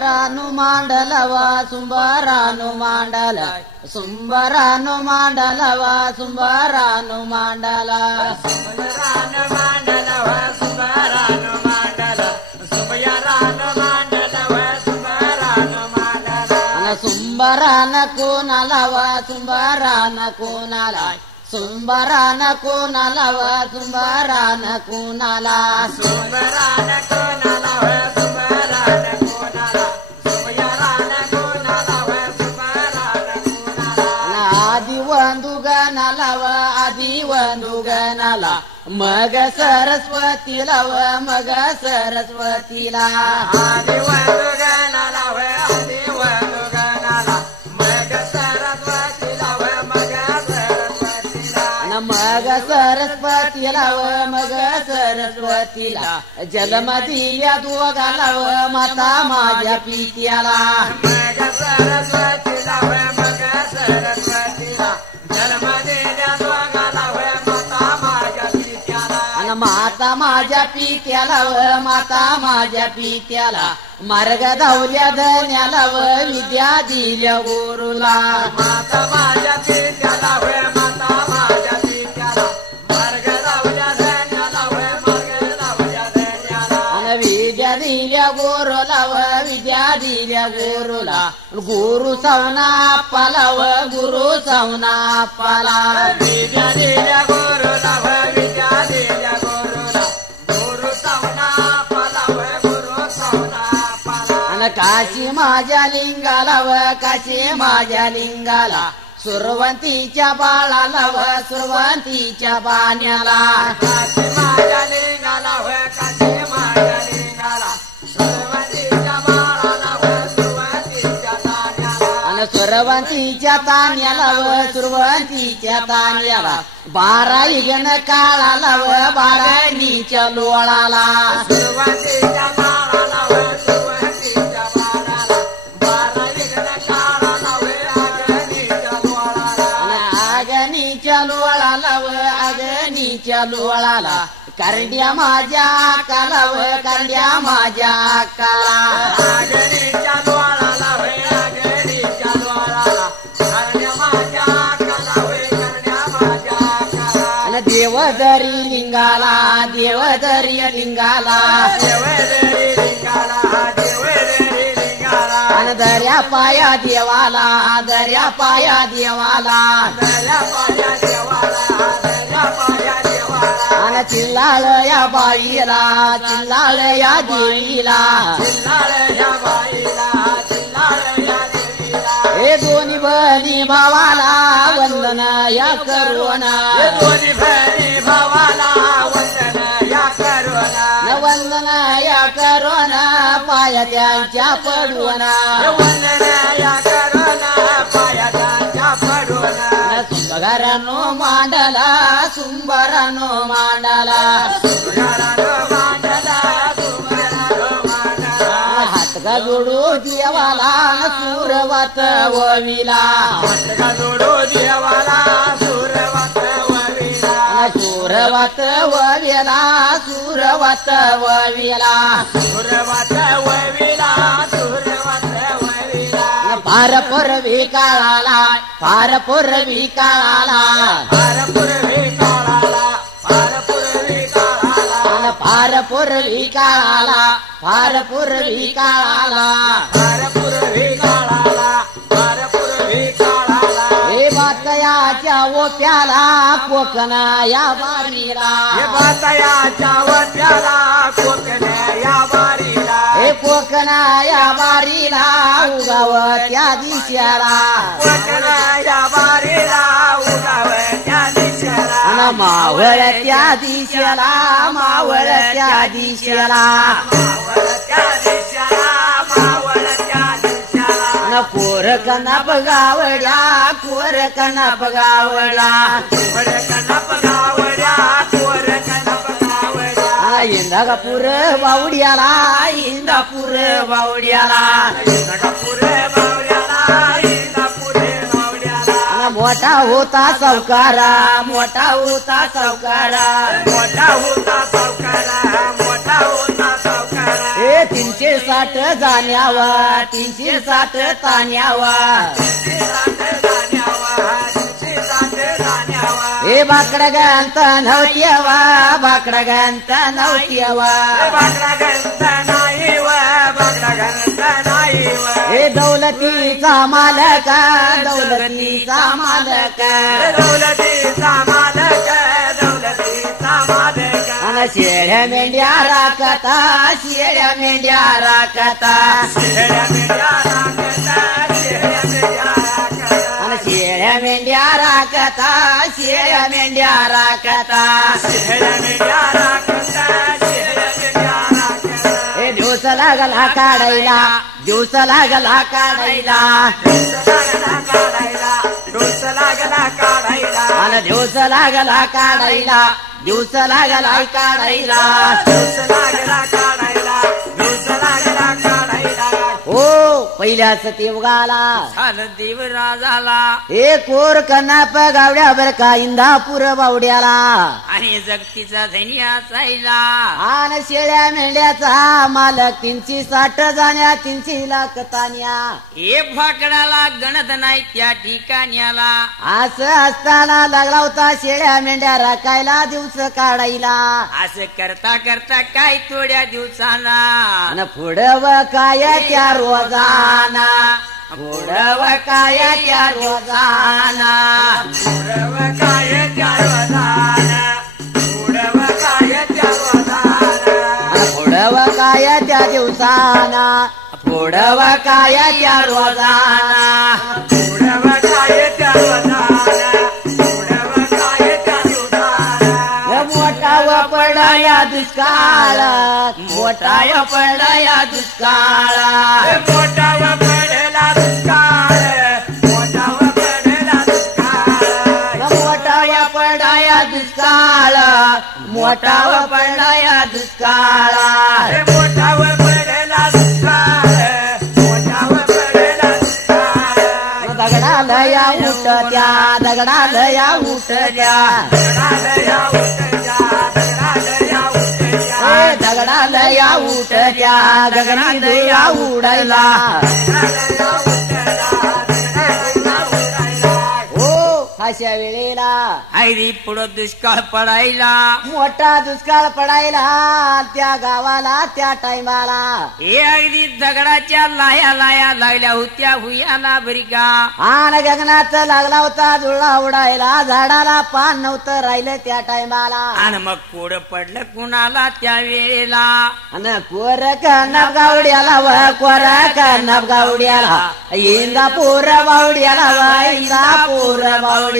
ಸುಂಬರಾನು ಮಾಂಡಲವ ಸುಂಬರಾನು ಮಾಂಡಲ ಸುಂಬರಾನು ಮಾಂಡಲವ ಸುಂಬರಾನು ಮಾಂಡಲ ಸುಂಬರಾನು ಮಾಂಡಲವ ಸುಂಬರಾನು ಮಾಂಡಲ ಸುಂಬರಾನು ಮಾಂಡಲವ ಸುಂಬರಾನು ಮಾಂಡಲ ಸುಂಬರಾನ ಕೋನಲವ ಸುಂಬರಾನ ಕೋನಲ ಸುಂಬರಾನ ಕೋನಲವ ಸುಂಬರಾನ ಕೋನಲ ಸುಂಬರಾನ ಕೋನಲವ ಸುಂಬರಾನ ಕೋನಲ ಸುಂಬರಾನ ಕೋನಲವ ಸುಂಬರಾನ ಕೋನಲ ಆದಿ ಒಂದು ಗನಲವ ಆದಿ ಒಂದು ಗನಲ ಮಗ ಸರಸ್ವತಿಲವ ಮಗ ಸರಸ್ವತಿಲ ಆದಿ ಒಂದು ಗನಲವ ಆದಿ ಒಂದು ಗನಲ ಮಗ ಸರಸ್ವತಿಲವ ಮಗ मग सरस्वतीला व मग सरस्वतीला जन्म दिल्या दोघाला व माता माझ्या पित्याला मग सरस्वतीला व मग सरस्वतीला जन्म दिल्या दोघाला व माता माझ्या पित्याला आणि माता माझ्या पित्याला व माता माझ्या पित्याला मार्ग धावल्या धन्याला व विद्या दिल्या गुरुला माता माझ्या पित्याला व माता माझ्या पित्याला मार्ग धावल्या धन्याला व मार्ग धावल्या धन्याला आणि विद्या दिल्या गुरुला व विद्या दिल्या गुरुला गुरु सवना पाला व गुरु सवना पाला विद्या दिल्या गुरुला व विद्या दिल्या गुरुला गुरु सवना पाला व गुरु सवना पाला काशी माझ्या लिंगाला व काशी माझ्या लिंगाला सुरवंतीच्या बाळाला व सुरवंतीच्या पाण्याला काशी माझ्या लिंगाला व काशी माझ्या लिंगाला सुरवंतीच्या बाळाला व सुरवंतीच्या ताण्याला आणि सुरवंतीच्या ताण्याला व सुरवंतीच्या ताण्याला 12 इगन काळाला व 12नीच्या लोळाला सुरवंतीच्या बाळाला व सुरवंतीच्या बाळाला 12 इगन काळाला व अग्नीच्या लोळाला अग्नीच्या लोळाला व अग्नीच्या लोळाला करड्या माझ्या काला व करड्या माझ्या काला अग्नीच्या लोळाला व अग्नीच्या लोळाला करड्या माझ्या काला व करड्या माझ्या काला Devdari Lingala Devdari Lingala Devdari Lingala Devdari Lingala दर्या पाया देवाला दर्या पाया देवाला दर्या पाया देवाला दर्या पाया देवाला चिल्लाळ या बाईला चिल्लाळ या देवीला चिल्लाळ या बाईला चिल्लाळ या देवीला हे दोन्ही बहिणी भावाला वंदन या करुणा दोन्ही बहिणी भावाला वंदन या करुणा वंदन या करुणा पाया त्यांच्या पडुना वंदन या करुणा पाया त्यांच्या पडुना सुंबरानो मांडला सुंबरानो मांडला सुंबरानो मांडला सुंबरानो मांडला हात का जोडू देवाला सुरवत वविला हात का जोडू देवाला सुरवत वविला सुरवत वविला सुरवत वविला सुरवत वविला सुरवत वविला पार पूर्वी काळाला पार पूर्वी काळाला पार पूर्वी काळाला पार पूर्वी काळाला पार पूर्वी काळाला पार पूर्वी काळाला पार पूर्वी काळाला पार पूर्वी काळाला हे बातयाच्या ओप्याला कोकण या बारीला हे बातयाच्या ओप्याला कोकण या बारीला हे कोकण या बारीला उगाव त्या दिशाला कोकण या बारीला उगाव त्या दिशेला मावळ त्या दिशेला मावळ त्या दिशेला मावळ त्या दिशेला मावळ त्या दिशेला कोर कनाप गावड्या कोर कनाप गावड्या कोर कनाप गावड्या कोर कनाप गावड्या इंदापूर बावड्याला इंदापूर बावड्याला इंदापूर बावड्याला इंदापूर बावड्याला मोठा होता सावकारा मोठा होता सावकारा मोठा होता सावकारा मोठा होता सावकारा 360 जाण्यावा 360 ताण्यावा बाकडा गंत नव्हत्यावा बाकडा गंत नव्हत्यावा बाकडा गंत नाही वा बाकडा गंत नाही वा दौलतीचा मालक दौलतीचा मालक दौलतीचा मालक दौलतीचा मालक आणि शेळ्या मेंढ्या राखता शेळ्या मेंढ्या राखता शेळ्या मेंढ्या राखता शेळ्या मेंढ्या राखता आणि शेळ्या मेंढ्या राखता शेळ्या मेंढ्या राखता शेळ्या मेंढ्या राखता शेळ्या मेंढ्या राखता दिवस लागला काढायला दिवस लागला काढायला डोस लागला काढायला आणि दिवस लागला काढायला दिवस लागला काढायला डोस लागला काढायला डोस लागला काढायला हो पहिल्याच तेवगाला झालं देवराजाला कोर कनाप गावड्या बर का इंदापूर बावड्याला आणि जगतीचा धनी असायला आन शेळ्या मेंढ्याचा मालक 360 जाण्या 300 लाख तान्या एक भाकडाला गणत नाही त्या ठिकाण्याला असं असताना लागला होता शेळ्या मेंढ्या राखायला दिवस काढायला असं करता करता काय थोड्या दिवसाला आणि पुढव काय त्या रोजाना पुढव काय त्या रोजाना पुढव काय त्या रोजाना पुढव काय त्या रोजाना पुढव काय त्या दिवसाना पुढव काय त्या रोजाना पुढव काय त्या रोजाना पुढव काय त्या दिवसाना मोठा पडया दुष्काळ मोठा पडया दुष्काळ मोठा पडला दुष्काळ मोठा पडला दुष्काळ मोठा पडया दुष्काळ मोठा पडया दुष्काळ मोठा पडला दुष्काळ मोठा पडला दुष्काळ दगडाला या उठत्या दगडाला या उठत्या दगडाला या उठत्या गगनात या उडायला अशा वेळेला आयरी पुढं दुष्काळ पडायला मोठा दुष्काळ पडायला त्या गावाला त्या टायमाला हे अगदी दगडाच्या लाया लाया लागल्या होत्या हुयाला बरिका आन गगनात लागला होता जुळला उडायला झाडाला पान नव्हतं राहिलं त्या टायमाला आणि मग कोड पडलं कुणाला त्या वेळेला आणि कोर कनप गावड्याला व कोर कनप गावड्याला इंदापूर बावड्याला व इंदापूर बावड्याला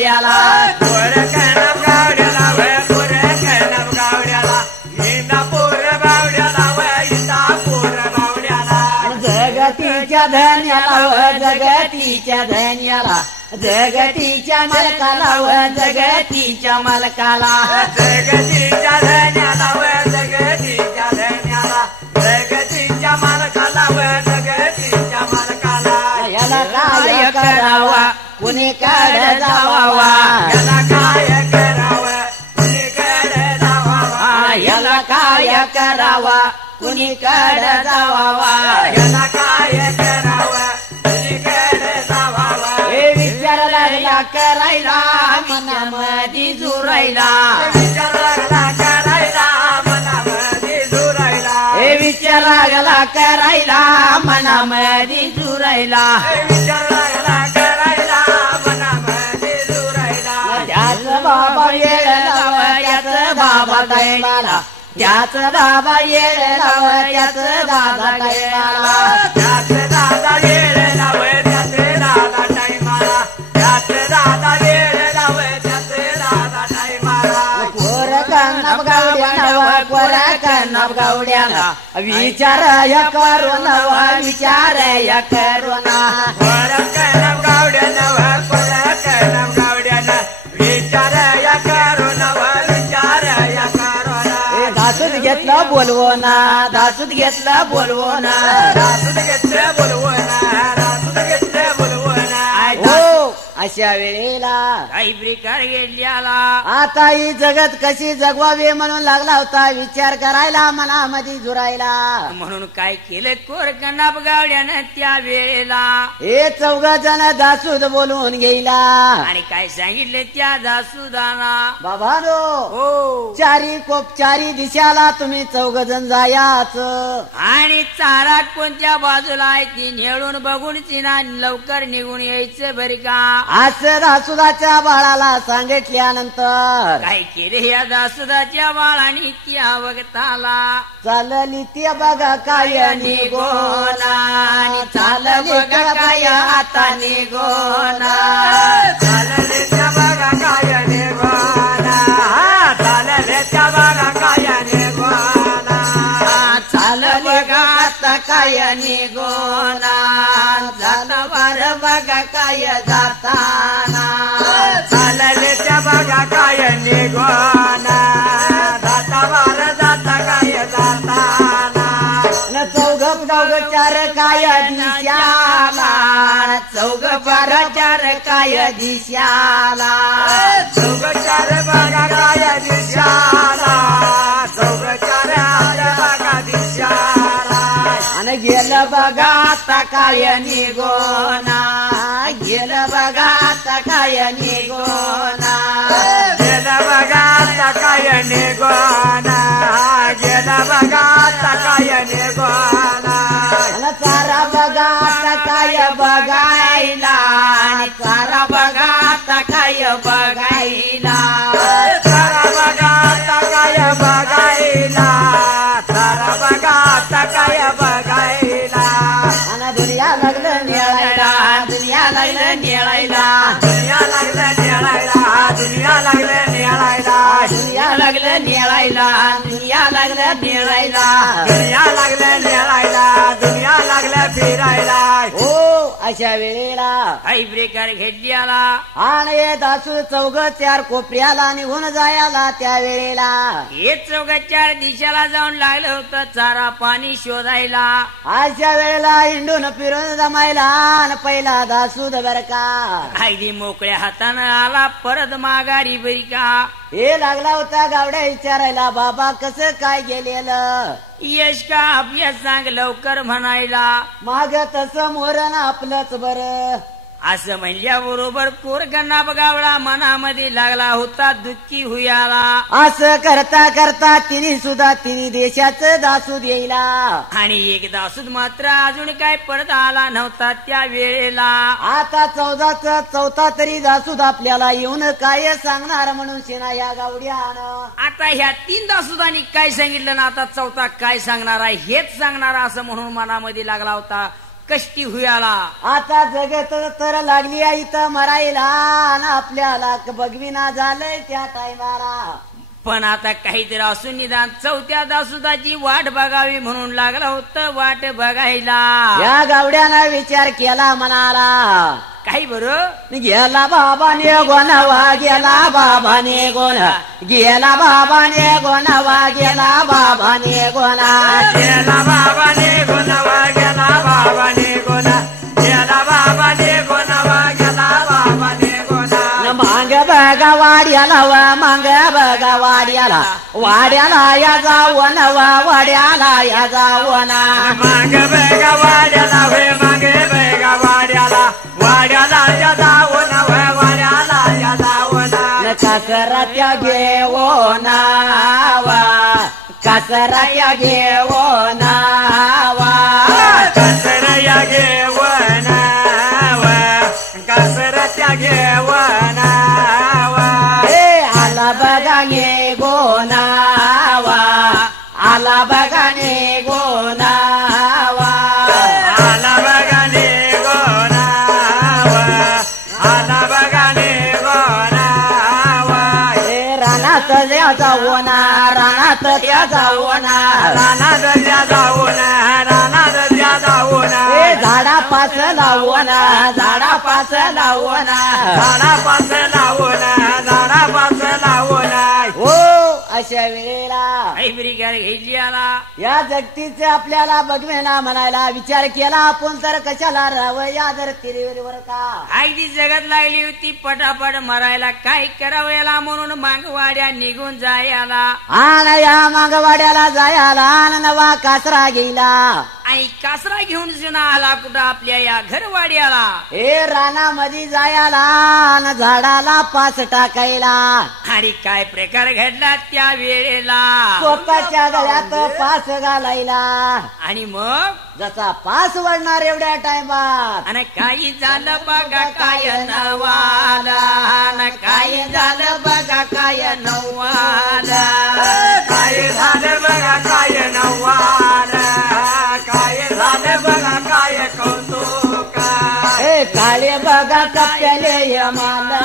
कोर कनप गावड्याला व कोर कनप गावड्याला इंदापूर बावड्याला व इंदापूर बावड्याला जगतीच्या धन्याला व जगतीच्या धन्याला जगतीच्या मालकाला व जगतीच्या मालकाला जगतीच्या धन्याला व जगतीच्या धन्याला जगतीच्या मालकाला व जगतीच्या मालकाला याला काय करावा कुणीकडे जावावा याला काय करावं कुणीकडे जावावा याला काय करावा कुणीकडे जावावा याला काय करावं कुणीकडे जावावा विचार लागला करायला मनामधी जुरायला विचार लागला करायला मनामध्ये जुरायला विचार लागला करायला मनामधी जुरायला विचार लागला करायला मनामध्ये जुरायला त्याच बाबा येळ लाव त्याच बाबा टायमाला त्याच बाबा येळ लाव त्याच दादा टायमाला त्याच दादा वेळ लाव त्याच दादा टायमाला त्याच दादा वेळ लाव त्याच दादा टायमाला कोर कन्नप गावड्याला कोर कन्नप गावड्याला विचार या करून विचार या करून कोर कनप गावड्यानं कोर कनप गावड्यानं विचार या करून विचार या करून दासूत घेतलं बोलवो ना दासूत घेतलं बोलवो ना रासूत घेतलं बोलवो ना रासूत घेतलं बोलवो ना हो अशा वेळेला काही प्रकार घेतल्याला आता ही जगत कशी जगवावी म्हणून लागला होता विचार करायला मनामध्ये जुरायला. म्हणून काय केलं कोरकनाप गावड्यानं त्या वेळेला हे 14 जण दासूद बोलून गेला आणि काय सांगितले त्या दासुदाना बाबानो हो चारी दिशाला तुम्ही 14 जण जायाच. आणि चारा कोणत्या बाजूला आहे ती नेळून बघून चिना लवकर निघून यायचं बरी का. असं दासुदाच्या बाळाला सांगितल्यानंतर काय केले या दासुदाच्या बाळाने त्या वगताला चालली ती बघा काय निघोना चालली बघा काय आता निघोना चालले त्या बघा काय निघोना चालले त्या बघा काय निघोना चालली बघा आता काय निघोना जनावर बघा काय जाताना चालले त्या बघा काय निघोना जातावर जाता काय जाताना 4 काय दिशाला 4 काय दिशाला 4 बघा काय दिशाला 4 बघा दिशाला आणि गेलं बघा आता काय निघोना गेलं बघा आता काय निघोना गेला बघा आता काय निघोना गेला बघा आता काय निघोना आणि चारा बघा आता काय बघायला चारा बघा आता काय बघायला तारा बघा आता काय बघायला तारा बघा आता काय बघायला आणि दुनिया लागलं निळायला दुनिया लागलं निळायला दुनिया लागलं निळायला दुनिया लागलं निळायला दुनिया लागलं निळायला दुनिया लागलं निळायला दुनिया लागलं निळायला दुनिया लागलं फिरायला हो अशा वेळेला काही प्रकार घेतल्याला आणि दासू 4 कोपऱ्याला निघून जायला त्या वेळेला हे 4 दिशेला जाऊन लागलं होतं चारा पाणी शोधायला. अशा वेळेला हिंडून फिरून जमायला आणि पहिला दासूद बर का अगदी मोकळ्या हातानं आला परत माघारी बरी का. हे लागला होता गावड्या विचारायला बाबा कसं काय गेलेलं यश का अभ्यास सांग लवकर म्हणायला. माग तसं मोरण आपलंच बर असं म्हणल्याबरोबर कोरकन्ना बघावला मनामध्ये लागला होता दुःखी हुयाला. असं करता करता तिन्ही देशाचं दासूद येईला आणि एक दासूद मात्र अजून काय परत आला नव्हता त्या वेळेला. आता 14चा तरी दासूद आपल्याला येऊन काय सांगणार म्हणून सेना या गावड्यानं आता ह्या 3 दासुदांनी काय सांगितलं ना आता 4था काय सांगणार आहे हेच सांगणार असं म्हणून मनामध्ये लागला होता कष्टी हुयाला. आता जगत तर लागली आहे इथं मरायला आणि आपल्याला बघविना झालंय त्या टायमाला. पण आता काहीतरी असून निदान 4थ्या दासुदाची वाट बघावी म्हणून लागलं होतं वाट बघायला. या गावड्यानं विचार केला म्हणाला काही बरं गेला बाबाने गोनवा गेला बाबाने गोना गेला बाबाने गोनवा गेला बाबाने गोना गेला बाबाने गोनवा गेला बाबाने गोना गेला बाबाने गोनवा गेला बाबाने गोना. मांग बघा वाड्याला व मांग बघा वाड्याला या जावं नवा वाड्याला या जावं ना मांग बघा वाड्याला वे मांग बघा वाड्याला या जावं ना वाड्याला या जावं ना. कसरात्या घेवो नावा कसरात्या घेवो नावा कसरया घेवनावा कसरत्या घेवनावा. आला बघा गे गोनावा आला बघा ने गोनावा आला बघाने गोनावा आला बघाने गोनावा. रानात त्या जावना रानात त्या जावना रानात त्या जाऊना रानात त्या जाऊना झाडापास लावना झाडापास लावना झाडापास लावूना झाडापास लावूना. हो अशा वेळेला हायब्री घ्यायची आला या जगतीचे आपल्याला बघवेना म्हणायला विचार केला आपण तर कशाला राहावं या धर्तीवर का अगदी जगत लागली होती पटापट मरायला काय करावं याला म्हणून मागवाड्या निघून जायला आण या मागवाड्याला जायला आण नवा कासरा गेला आणि कासरा घेऊन जुना आला कुठं आपल्या या घरवाड्याला हे रानामध्ये जायला न झाडाला पास टाकायला आणि काय प्रकार घडला त्या वेळेला स्वतःच्या गळ्यात पास घालायला आणि मग जसा पास वळणार एवढ्या टायमात आणि काही झालं बघा काय नवाला आणि काय झालं बघा काय नवाला काय झालं बघा काय नवाला काय झालं बघा काय कौतुक हे काळे बघा कप्प्याले यमाला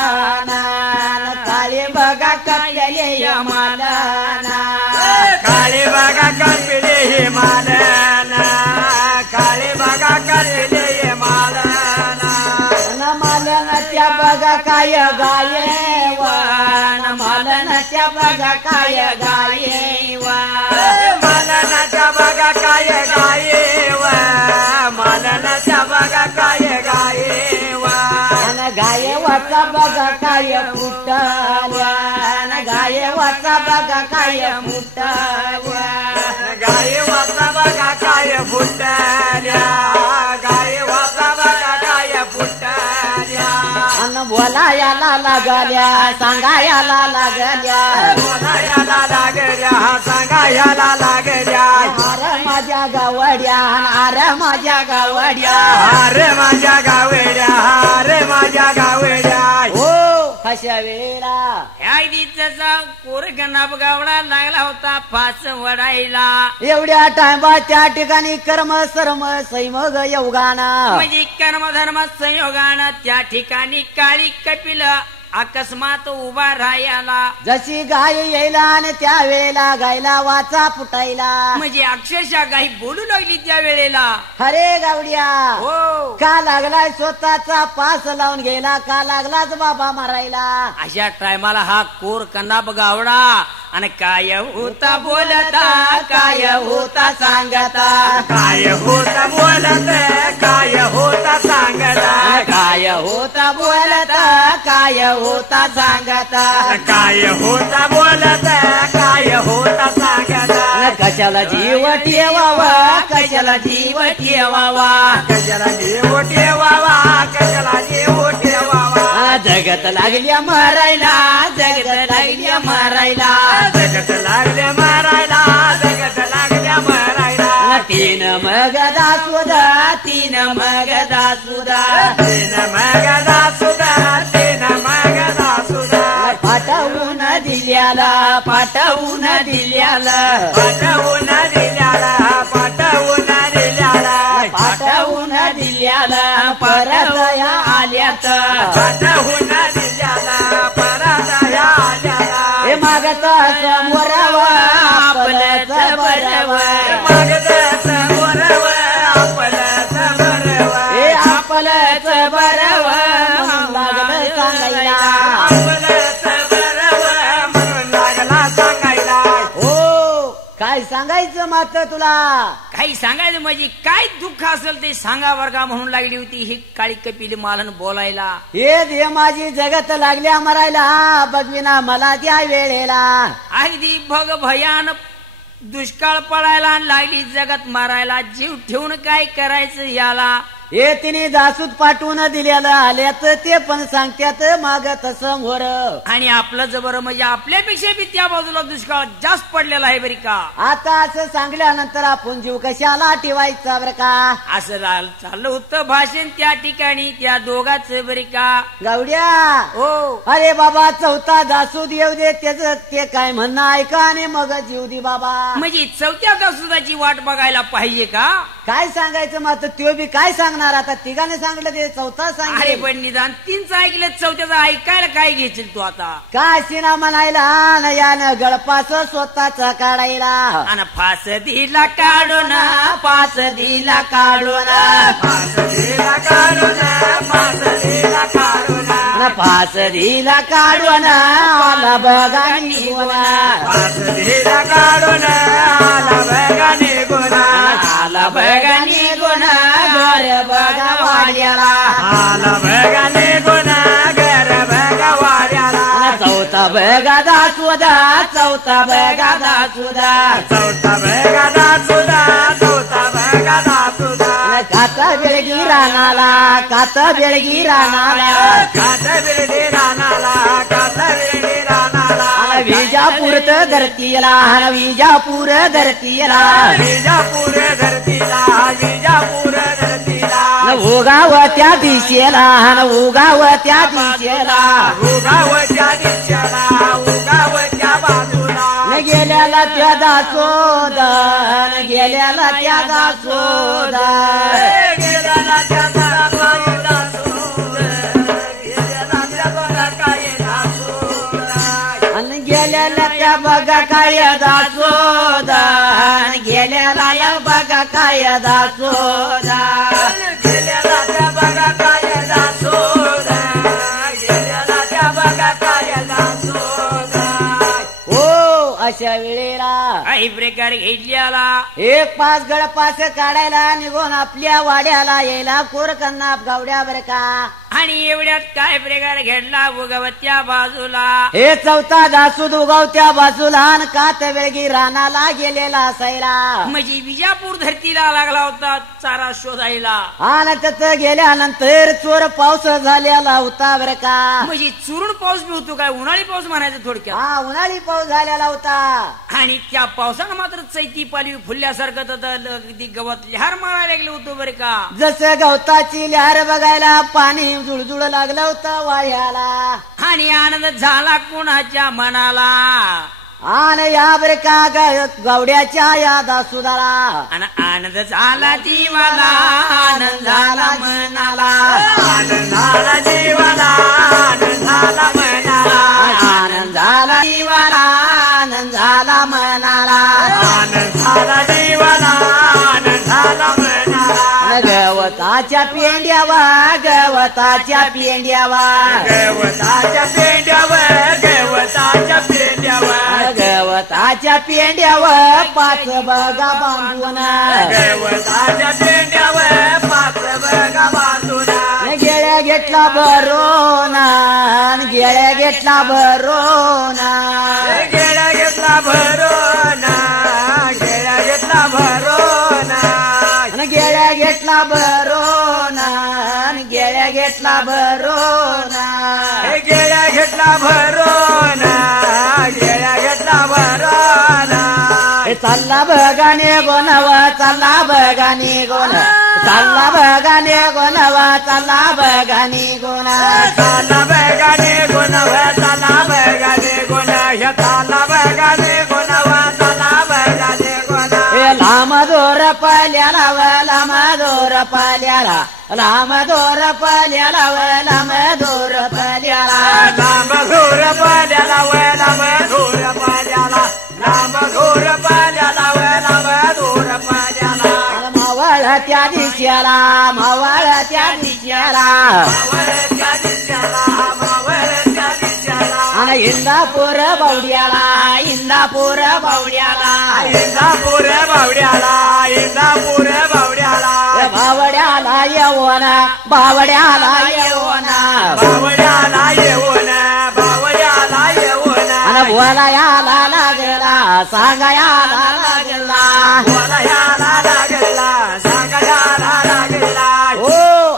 काळे बघा कप्प्याले यमाला काळे बघा कपिले हे मालना काळे बघा कपिले हे मालना मालन त्या बघा काय गाये वन मालन त्या बघा काय गाये मालनाच्या बघा काय गायेवा मालनाच्या बघा काय गायेवा गाये वाचा बघा काय फुटल्या गाये वाचा बघा काय फुटल्या गाय वाचा बघा काय फुटल्या गाय वाचा बघा काय फुटल्या अन बोलायला लागल्या सांगायला लागल्या बोलायला लागल्या सांगायला लागल्या अरे माझ्या गावड्या अरे माझ्या गावड्या अरे माझ्या गावड्या अरे माझ्या गावड्या हो कशा वेळेला ह्या दिवसाचा कोरगणाप गावडा लागला होता फास वडायला एवढ्या टायमा त्या ठिकाणी कर्म सर्म सैमग योगाना म्हणजे कर्मधर्म संयोगानं त्या ठिकाणी काळी कपिल अकस्मात उभा राहायला जशी गाय यायला आणि त्या वेळेला गायला वाचा फुटायला म्हणजे अक्षरशः काही बोलू लागली त्या वेळेला अरे गावड्या हो का लागलाय स्वतःचा पास लावून गेला का लागलाच बाबा मारायला अशा टायमाला हा कोर कन्नाप गावडा आणि काय होता बोलता काय होता सांगता काय होता बोलत काय होता सांगता काय होता बोलता काय होता सांगता काय होता बोलत काय होता सांगता कशाला जीव ठेवावा कशाला जीव ठेवावा कशाला जीव ठेवावा कशाला जीव ठेवावा जगत लागल्या मारायला जगत लागल्या मारायला जगत लागल्या मारायला जगत लागल्या मारायला तीन मग दासुदा तीन मग दासुदा तीन मगदा सुदा तीन मगदा सुदा पाठवून दिल्याला पाठवून दिल्याला पाठवून दिल्याला पाठवून दिल्याला पाठवून दिल्याला परत या आल्यात पाठवून दिल्याला परत आल्याला हे मागत समोरव आपलंच बरव मागत समोरव आपलंच बरव हे आपलंच बरव म्हणून लागलं सांगायला आपलंच बरव म्हणून लागला सांगायला हो काय सांगायचं मात्र तुला काही सांगायचं म्हणजे काय दुःख असेल ते सांगा वर्गा म्हणून लागली होती ही काळी कपिल मालन बोलायला हे माझी जगत लागल्या मरायला बघविना मला त्या वेळेला अगदी भग भयान दुष्काळ पडायला लागली जगत मारायला जीव ठेवून काय करायचं याला हे तिने दासूत पाठवून दिलेलं आल्यात ते पण सांगत्यात मागत समोर आणि आपलं जबर म्हणजे आपल्यापेक्षा बी त्या बाजूला दुष्काळ जास्त पडलेला आहे बरी का आता असं सांगल्यानंतर आपण जीव कशाला ठेवायचा बरं का असं चाललं होतं भाषण त्या ठिकाणी त्या दोघाच बरी का गावड्या हो अरे बाबा चौथा दासूद येऊ दे त्याच ते काय म्हणणं ऐका आणि मग जीव दे बाबा म्हणजे चौथ्या दासुदाची वाट बघायला पाहिजे का काय सांगायचं मात्र त्यो बी काय सांगणार आता तिघाने सांगलं ते चौथा अरे सांगेल पण निदान तीनचं ऐकलं चौथ्याचं ऐकायला काय घेशील तू आता काय सिना म्हणायला न यानं गळपास स्वतःचा काढायला आणि फास दिला काढून पाच दिला काढून फासलीला काढून फासलीला काढून पास दिला काढून आला बघा निघून पासरीला काढून आला बघा निघून आला बघा निघून घर बघा वाड्याला आला बघा निघून घर बघा वाड्याला चौथा बघा दासुदा चौथा बघा दासुदा चौथा बघा दासुदा चौथा बघा दासुदा काता बेळगी रानाला काता बेळगी रानाला काता बिरडी रानाला काता बिरडी रानाला विजापूरत धरतीला विजापूर धरतीला विजापूर धरतीला विजापूर धरतीला उगावत्या दिशेला उगावत्या दिशेला उगावत्या दिशेला उगावत्या बाजूला गेल्याला त्या दासोदा गेल्याला त्या दासोदा गेल्याला त्याचा बाजूला सोड गेल्याला त्या बघा काय दासोड आणि गेल्याला त्या बघा काय दासोदा गेल्याला या बघा काय दासोदा गेल्याला त्या बघा काय दासोड गेल्याला त्या बघा काय दासोड अशा वेळेला काही प्रकार घेतल्याला एक पाच गळपास काढायला निघून आपल्या वाड्याला यायला कोरकन्ना गावड्या बर का आणि एवढ्यात काय प्रकार घडला उगवत्या बाजूला हे चौथा दासूद उगवत्या बाजूला आणि कात वेळगी रानाला गेलेला असायला म्हणजे विजापूर धरतीला लागला होता चारा शोधायला आणि त्याच गेल्यानंतर चोर पाऊस झालेला होता बर का म्हणजे चुरून पाऊस बी होतो काय उन्हाळी पाऊस म्हणायचं थोडक्यात हा उन्हाळी पाऊस झालेला होता आणि त्या पावसानं मात्र चैती पालवी फुलल्यासारखं अगदी गवत लिहार मारायला लागलं होतं बरं का जसं गवताची लहर बघायला पाणी जुळजुळ लागलं होतं वाळ्याला आणि आनंद झाला कुणाच्या मनाला आणि या बर का गावड्याच्या या दासुदाला आणि आनंद झाला जीवाला आनंद झाला मनाला आनंद झाला जीवाला आनंद झाला मनाला आनंद झाला जीवाला आनंद झाला मनाला आनंद झाला जीवाला आनंद झाला मनाला गवताच्या पेंड्यावा गवताच्या पेंड्यावा गवताच्या पेंड्यावर गवताच्या पेंड्यावर गवताच्या पेंड्यावर पाच बघा बांधून गवताच्या पेंड्यावर पाच बघा बाजूला गेळ्या घेतला भरोना गेळ्या घेतला भरोना गेळ्या घेतला भरोना गेळ्या घेतला भरोना गेळ्या घेतला भरोना गेळ्या घेतला भरोना गेळ्या घेतला भरोना गेळ्या घेतला भरोना चालला बघाने गोनव चालला बघाने गोन चालला बघाने गोनव चालला बघाने गोना चाला बेगाने गुणव चाला बेगाने गुण ह्या चाला बेगाने गुणव चाला बेगाने गुण लांब दोर पल्याला व लांब दोर पल्याला लांब दोर पल्याला व लांब दोर पल्याला लांब धूर पाल्याला व लांब धूर पाल्याला लांब धूर पाल्याला व लांब धूर पाल्याला मावळ त्या दिशेला मावळ त्या दिशेला मावळ त्या दिशेला मावळ त्या दिशेला आणि इंदापूर बावड्याला इंदापूर बावड्याला इंदापूर बावड्याला इंदापूर बावड्याला बावड्याला येऊन बावड्याला येऊन बावड्याला येऊन बावड्याला येऊन आणि बोलायाला लागला सांगायाला लागला बोलायला लागला सांगायला लागला हो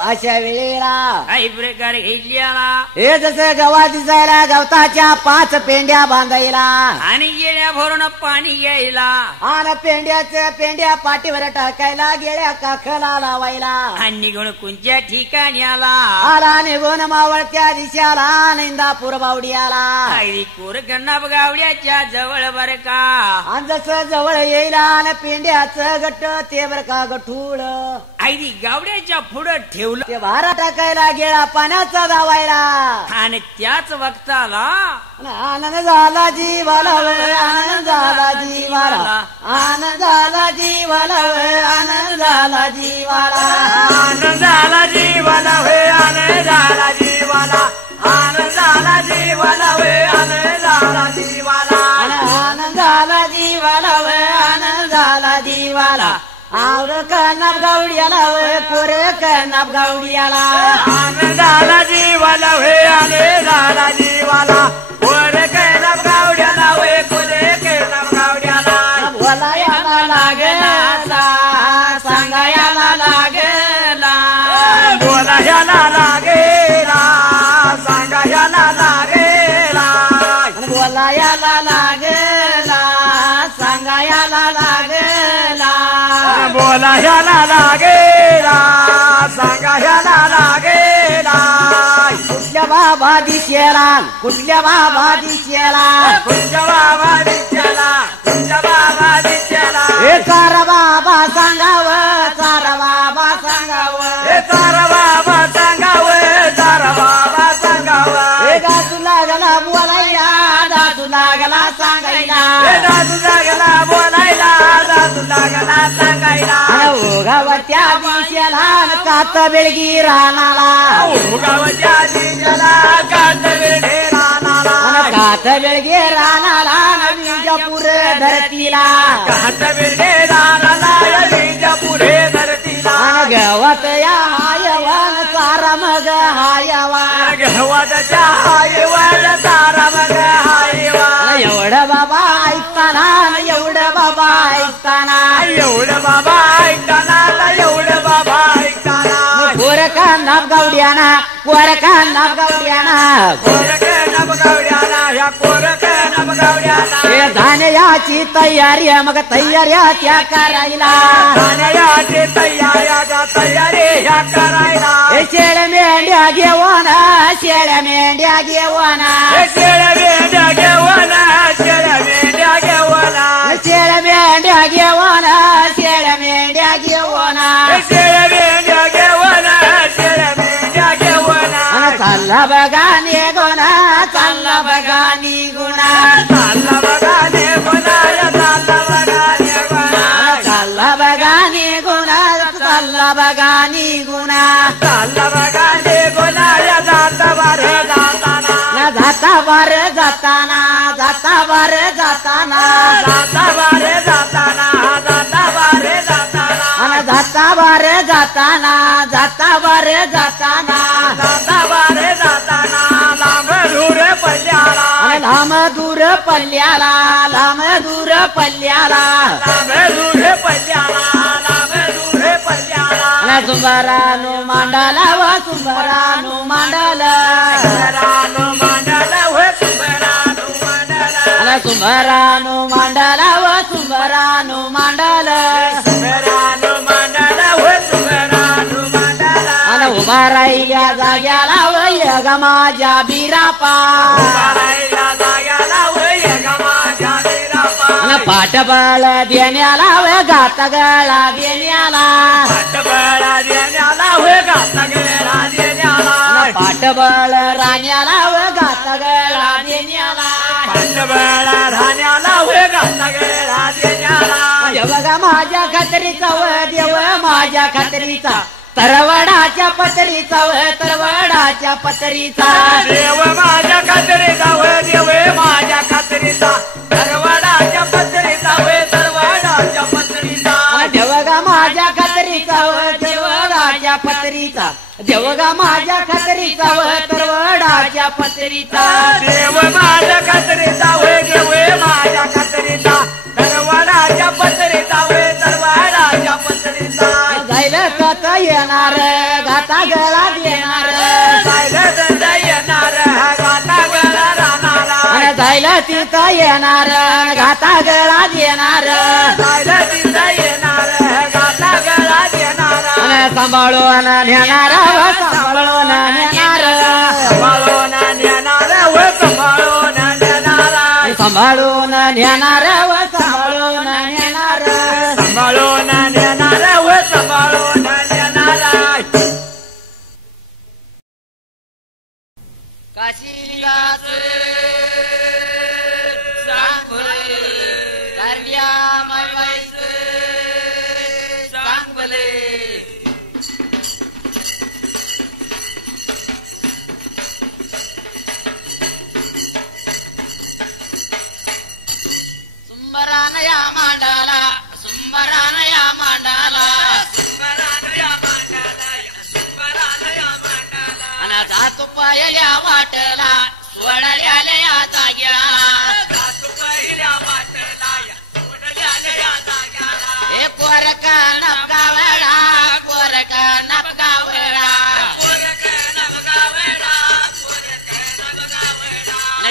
अशा वेळेला काही प्रकार घेतल्याला हे जसं गवा दिसायला गवताच्या पाच पेंड्या बांधायला आणि गेल्या भरून पाणी घ्यायला आणि पेंड्या पाठीवर टाकायला गेल्या काखला लावायला आणि निघून कोणत्या ठिकाणी आला आला निघून मावळत्या दिशाला इंदापूर बावड्याला अगदी कोरकन्ना गावड्याच्या जवळ बर का आणि जसं जवळ येईल आणि पेंड्याचं गट्ट ते बर का गठूळ अगदी गावड्याच्या पुढं ठेवलं ते भारा टाकायला गेला पाण्याचा धावायला आणि त्याच वक्ताला आनंद झाला जीवाला वे आनंद झाला जीवाला आनंद झाला जीवाला वे आनंद झाला जीवाला आनंद झाला जीवाला हे आनंद झाला जीवाला आनंदाला जीवाला वे आनंदाला जीवाला आनंदाला जीवाला व आनंदाला जीवाला आवर कनाप गावड्याला व कोर कनाप गावड्याला आनंदाला जीवाला वे आनंदाला जीवाला वर कैलाप गावड्याला वे कुले कैलाप गावड्याला बोलायाला लागला सांगायाला लागला बोलायला लागेला सांगायला लागेला बोलायाला लागला सांगायाला लागला बोलायला लागेला सांगायला लागेला कुठल्या बाबा दिसेला कुठल्या बाबा दिसेला कुंजा बाबा दिसला कुंजा बाबा दिसला हे सारा बाबा सांगाव सारा बाबा सांगाव हे तारा बाबा सांगाव तारा बाबा सांगाव हे दादू लागला बोलायला दादू लागला सांगायला हे दादू लागला बोलायला दादू लागला सांगायला गावाच्या दिसेला कात बेळगी रानाला गावाच्या दिसला कात वेढे रानाला कात बेळगी रानाला विजापूर धरतीला कात वेढे रानाला बीजा पुढे धरतीला गावात या हायवान सारा मग हायवान गव्हाच्या हायवाला तारा मग हायवा एवढं बाबा ऐकताना एवढं बाबा ऐकताना एवढं बाबा ऐकताना एवढं बाबा ऐकताना कोरका नाप गावड्याना कोरका नाप गावड्याना कोरक नबगावड्याला ह्या कोरक नबगावड्याला हे धान्याची तयारी मग तयाऱ्या त्या करायला जाण्याची तयाऱ्या तयारी ह्या करायला हे शेळ मेंढ्या घेऊन शेळ्या मेंढ्या घेऊन शेळ्या मेंढ्या घेऊन शेळ्या मेंढ्या घेऊन शेळ्या मेंढ्या घेऊन शेळ्या मेंढ्या घेऊन शेळ्या मेंढ्या घेऊन शेळ्या मेंढ्या घेऊन चालला बघा निघून चालला बघा निघून चालला बघा निघून चालला बघा निघून चालला बघा निघून चालला बघा निघून चालला बघा निघून जाता बारे जाताना जाता बार जाताना जाता बार जाताना जाता बारे जाताना जाता बारे जाताना जाता बार जाताना जाता बार जाताना जाता बारे जाताना लांब दूर पल्ल्याला लांब दूर पल्ल्याला लांब दूर पल्ल्याला लांब दूर पल्ल्याला लांब दूर पल्ल्याला सुंबरानु मांडाला व सुंबरानु मांडला सुंबरानु मांडला व सुंबरानु मांडला सुंबरानु मांडला व सुंबरानु मांडला सुंबरानु मांडला व सुंबरानु मांडला उभा राहिल्या जाग्याला व यग माझ्या बिरापा बारायला जाग्याला व यगमाच्या बिरापा पाठबळ देण्याला व घातगळा देण्याला पाठबळा देण्याला व घातगळा देण्याला पाठबळ राण्याला व घातगळा देण्याला पाठबळा राण्याला व घातगळा देण्याला देवगा माझ्या खात्रीचा व देव माझ्या खात्रीचा तरवडाच्या पत्रीचा व तरवडाच्या पत्रीचा देव माझ्या खात्रीचा व देव माझ्या खात्रीचा तरवडाच्या पत्रीचा व तरवडाच्या पत्रीचा देवगा माझ्या खात्रीचा व देवगाच्या पत्रीचा देवगा माझ्या खात्रीचा व तरवडाच्या पत्रीचा देव माझ्या खात्रीचा व देव माझ्या खात्रीचा तरवडाच्या पत्रीचा व तरवडाच्या पत्रीचा जायला कथा येणार गाता गळा देणार जायला येणार गाता गळा राहणार जायला तिथं येणार गाता गळा देणार जायला तिथं येणार गाता गळा देणार सांभाळून नेणार व सांभाळून नेणार सांभाळून नेणार व सांभाळून नेणार सांभाळून नेणार व सांभाळून नेणार सांभाळून नेणार व सांभाळून नेणार काशीलाच सांग भले कारल्या मायबाईच सांग भले सुंबरान या मांडाला सुंबरान या मांडाला आणि जातो पायल्या वाटला सोडल्याला या जाग्याला हे कोरका नपगावळा कोरका नपगावळा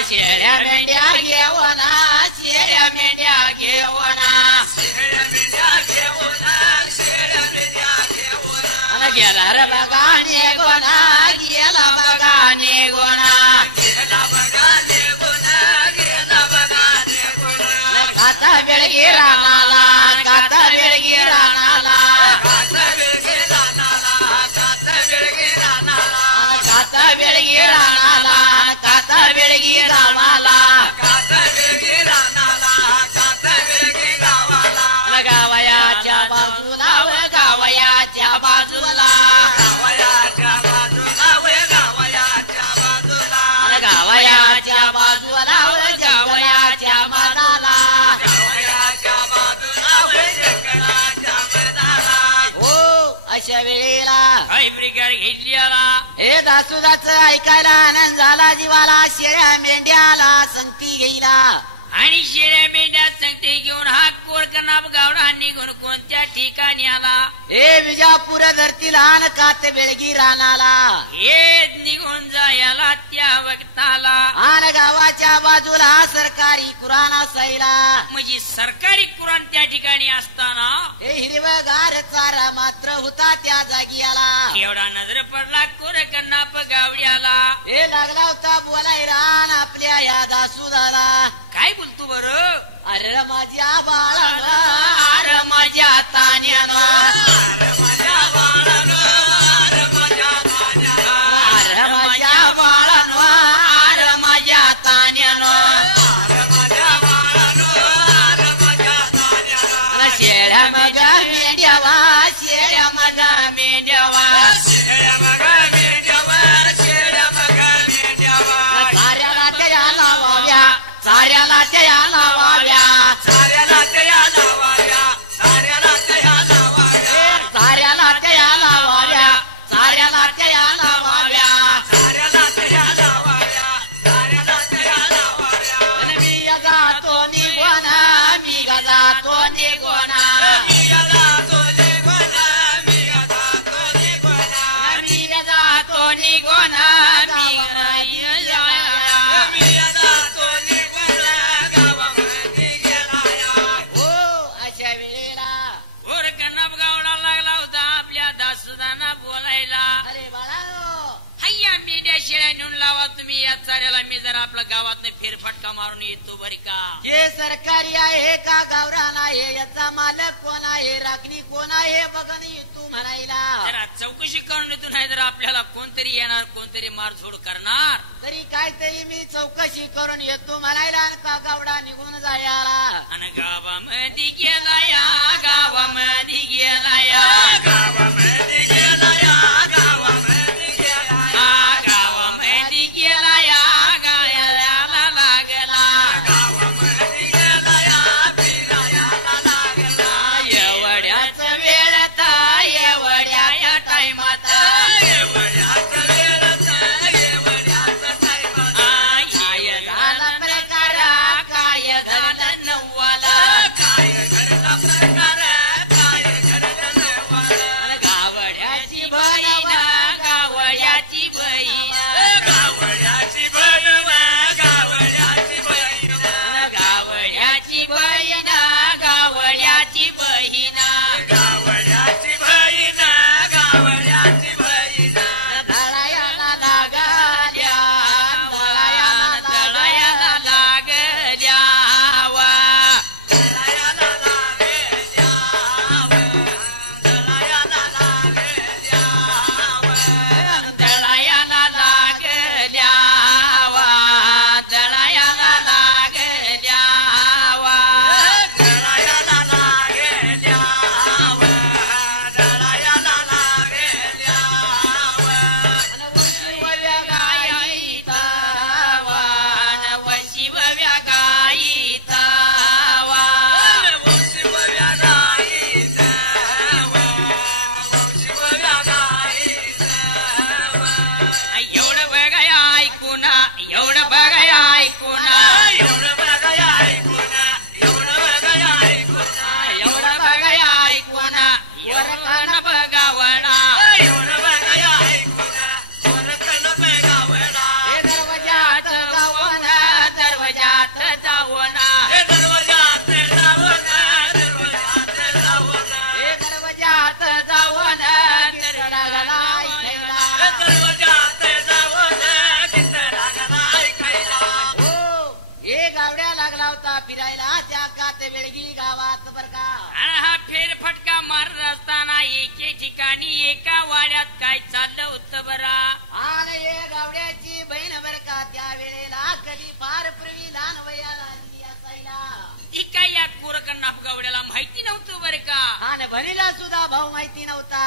शेळ्या मेंढ्या घेवना शेळ्या मेंढ्या घेवना गेला रे बगाने गोना गेला बगाने गोना काता बेळगी रानाला काता बेळगी रानाला काता बेळगी रानाला काता बेळगी रामाला गावयाच्या बाजूला गावयाच्या बाजूला गावयाच्या बाजूला गावयाच्या मनाला हो अशा वेळेला ब्रिगेड घेतली आला हे दासुदाच ऐकायला आनंद झाला जीवाला शेळ्या मेंढ्याला संगती घेईला आणि शेळ्या मेंढ्या संगती घेऊन हा कोळकनाप गावडा निघून कोणत्या ठिकाणी आला हे विजापूर धरतीला आण कात बेळगी रानाला हे निघून जायला त्या वक्ताला आण गावाच्या बाजूला सरकारी कुराणा सैला म्हणजे सरकारी कुराण त्या ठिकाणी असताना हे हिरवगार चारा मात्र होता त्या जागी आला एवढा नजर पडला कोळकनाप गावड्याला हे लागला होता बोलाय रान आपल्या या दासुदाला काय बोलतो बरं अरे माझ्या बाळाला अरे माझ्या तान्याला अरे माझ्या बाळाला अरे माझ्या तान्याला शेळ्या मगा मेंढ्यावा शेळ्या मगा मेंढ्यावा साऱ्याला त्या लावाव्या साऱ्याला त्या लावाव्या साऱ्याला त्या लावाव्या साऱ्याला त्या आणि मी जातो निघोना मी जातो निघोना मी जातो निघोना हो अशा वेळेला कोळकनाप गावडा लागला होता आपल्या दासुदांना बोलायला अरे बाळानो हय्या मेंढ्या शेळ्या नेऊन लावा तुम्ही या चाऱ्याला मी जरा आपल्या गावात फेरफटका मारून येतो बरी का हे सरकारी आहे का गावरान आहे याचा मालक कोण आहे राखणी कोण आहे बघन तू म्हणायला जरा चौकशी करून येतो नाही जर आपल्याला कोणतरी येणार कोणतरी मारझोड करणार तरी काहीतरी मी चौकशी करून येतो म्हणायला आणि का गावडा निघून जायला आणि गावामध्ये गेला या गावामध्ये गेला या गावामध्ये गेला या गायाला लागला एवढ्याच वेळात एवढ्या या टायमात काय झाला प्रकार काय झालं लागला होता फिरायला त्या कात वेळगी गावात बर का. आणि हा फेरफटका मारत असताना एके ठिकाणी एका वाड्यात काय चाललं होतं बरा. आणि ये गावड्याची बहीण बर का त्या वेळेला कधी फार पूर्वी लहान वयाला आली असायला. ती काय या कोरकन्ना गावड्याला माहिती नव्हतं बरं का. आणि बहिणीला सुद्धा भाऊ माहिती नव्हता.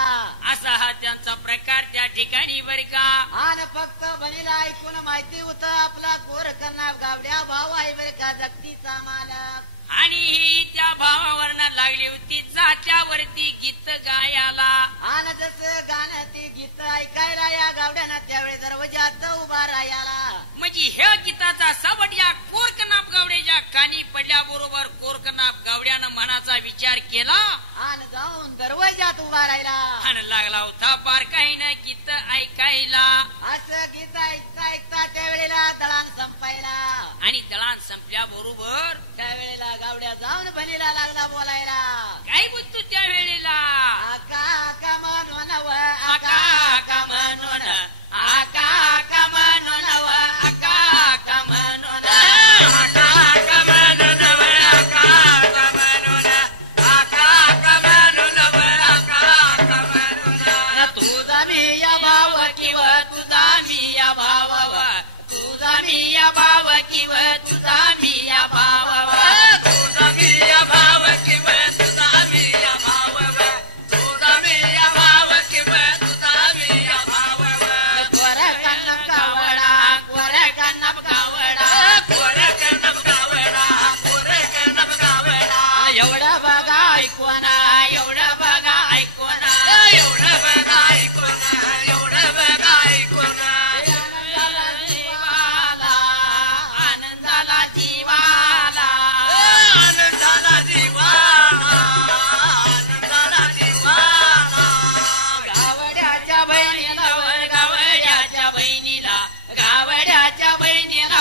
असा हा त्यांचा प्रकार त्या ठिकाणी बरं का. आणि फक्त बहिणीला ऐकून माहिती होतं आपला गोरकन्ना गावड्या भाऊ आहे बर का जगतीचा मालक. आणि ही त्या भावावरनं लागली होती जात्यावरती गीत गायाला. आणि जसं गाणं ते गीत ऐकायला या गावड्यानं त्यावेळी दरवाजात उभा राहायला. म्हणजे ह्या गीताचा सावट या कोरकनाप गावड्याच्या कानी पडल्याबरोबर कोरकनाप गावड्यानं मनाचा विचार केला आणि जाऊन दरवाजात उभा राहिला. आणि लागला होता बारकाईनं गीत ऐकायला. असं गीत ऐकता ऐकता त्यावेळेला दळण संपायला. आणि दळण संपल्याबरोबर त्यावेळेला गावड्या जाऊन बहिणीला लागला बोलायला. काय बोलतो त्या वेळेला. आका आका म्हणून व आका आका म्हणून आका आका म्हणून व आका आका म्हणून आका आका म्हणून व आका आका म्हणून आका आका म्हणून व आका आका म्हणून तुझा मी या भाव किंवा तुझा मी या भाव तुझा मी या भाव किंवा तुझा मी या भाव तुझा मी या भाव किंवा तुझा मी या भाव तुझा मी या भाव किंवा तुझा मी या भाव कोर कन्नप कावडा कोर कन्नप कावडा कोर कन्नप कावडा कोर कन्नप कावडा एवढं बघा ऐकूना एवढं बघा ऐकूना एवढं बघा ऐकूना एवढं बघा ऐकूना आनंदाला जीवाला आनंदाला जीवाला आनंदाला जीवाला गावड्याच्या बहिणीला गावड्याच्या बहिणीला गावड्याच्या बहिणीला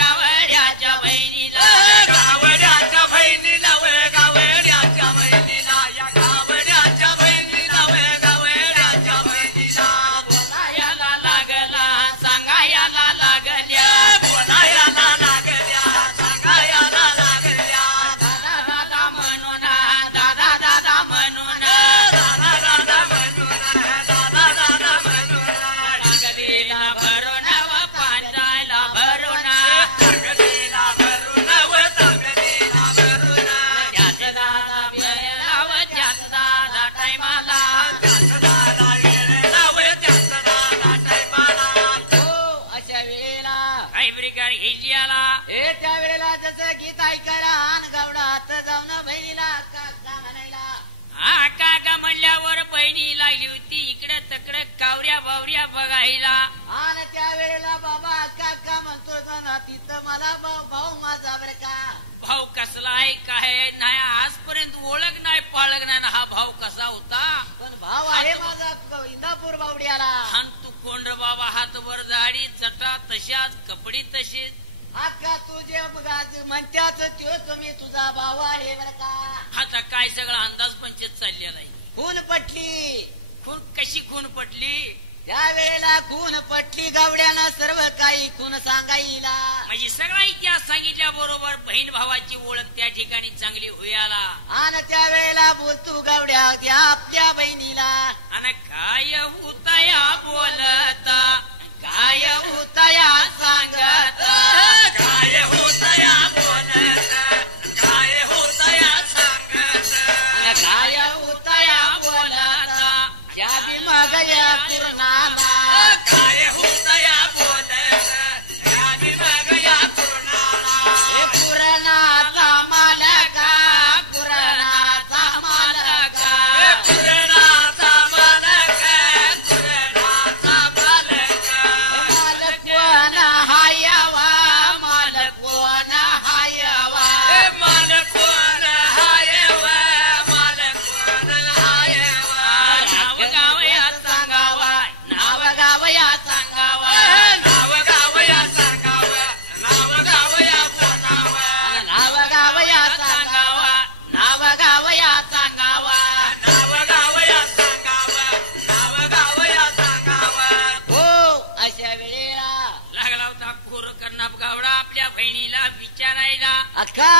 गावड्याच्या बहिणीला गावड्याच्या बहिणीला गावड्याच्या बहिणीला या गावड्याच्या बहिणीला गावड्याच्या बहिणीला बोलायला लागला सांगायला लागल्या बोलायला लागल्या सांगायला लागल्या दादा दादा म्हणून दादा दादा म्हणून दादा दादा म्हणून दादा दादा म्हणून टाकलीला भरून व पांढरायला भरून टाकलीला भरून व टाकलीला भरून त्याच दादा वेळेला व त्याच दादा टायमाला त्याच दादा वेळेला व त्याच दादा टायमाला हो अशा वेळेला काही ब्रिगार घ्यायची आला. हे त्यावेळेला जसं गीत ऐकायला आण गावडा हात जाऊन बहिणीला काका म्हणायला. हा काका म्हणल्यावर बहिणी लागली होती इकडे तकडे कावऱ्या बावऱ्या बघायला. आणि त्यावेळेला बाबा काका म्हणतो ना तिथं मला भाऊ माझा बर का. भाऊ कसला आहे काय नाही आजपर्यंत ओळख नाही पाळख नाही ना हा भाऊ कसा होता. पण भाव आहे माझा इंदापूर बावड्याला. आणि तू कोण रे बाबा हात वर जाडी चटा तशाच कपडी तशीच. आका तुझे म्हणत्याच त्यो तुम्ही तुझा भाऊ आहे बर का. आता काय सगळा अंदाज पंचायत चाललेला आहे. खून पटली. खून कशी खून पटली. त्यावेळेला खून पटली गावड्यानं सर्व काही खून सांगायला. म्हणजे सगळा इतिहास सांगितल्या बरोबर बहीण भावाची ओळख त्या ठिकाणी चांगली होयाला. आणि त्यावेळेला बोलतो गावड्या त्या आपल्या बहिणीला. आणि काय होतया बोलता काय होतया सांगता काय होतया बोलता काय होतया सांगता काय होतया बोलता या भीमागया पूर्णाला काय होतया बोलता या भीमागया पूर्णाला हे पुरणाचा मालका पुरणाचा मालका पुरणाचा मालका पुरणाचा मालका मालक कोण हायवा मालक कोण हाय अक्का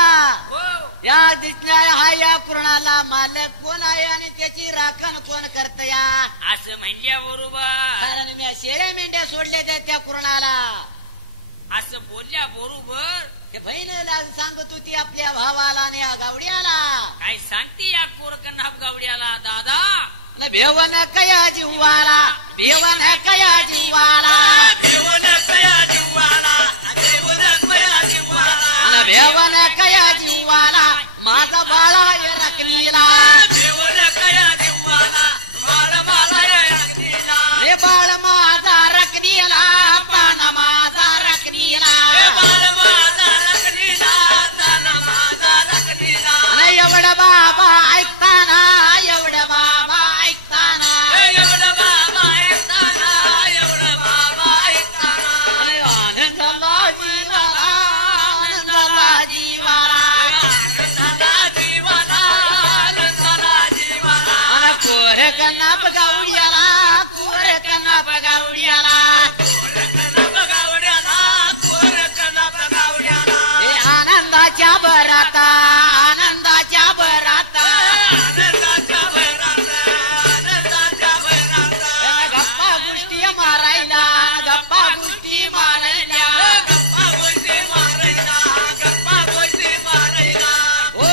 हो या दिसणाऱ्या हा या कुरणाला मालक कोण आहे आणि त्याची राखण कोण करत या असं म्हणल्याबरोबर कारण मी शेळ्या मेंढ्या सोडल्या त्या कुरणाला असं बोलल्या बरोबर ते बहिणीला सांगत होती आपल्या भावाला आणि या गावड्याला काय सांगते या कोरकन गावड्याला दादा न भेवन कया जीवाला भेवन कया जीवाला देऊन कया जीवाला देऊन कया जीवाला न भेवन कया जीवाला माझा बाळा या रकनीला देऊन कया जीवाला माळ माला रक्तीला रे बाळ माझा रकनीला पान माझा रकनीला बाळ माझा रक्तीला तन माझा रक्तीला आणि एवढं बाबा ऐकताना एवढं बाबा ऐकताना एवढं बाबा ऐकताना एवढं बाबा ऐकताना आणि आनंदाला जीवाला आनंदाला जीवाला आनंदाला जीवाला आनंदाला जीवाला आणि कोर कन्नाप गावड्याला कोर कन्नाप गावड्याला बगावड्याला कोरकना बगावड्याला हे आनंदाच्या बराता आनंदाच्या बराता आनंदाच्या भरात आनंदाच्या भरात गप्पा गोष्टी मारायला गप्पा गोष्टी मारायला गप्पा गोष्टी मारायला गप्पा गोष्टी मारायला हो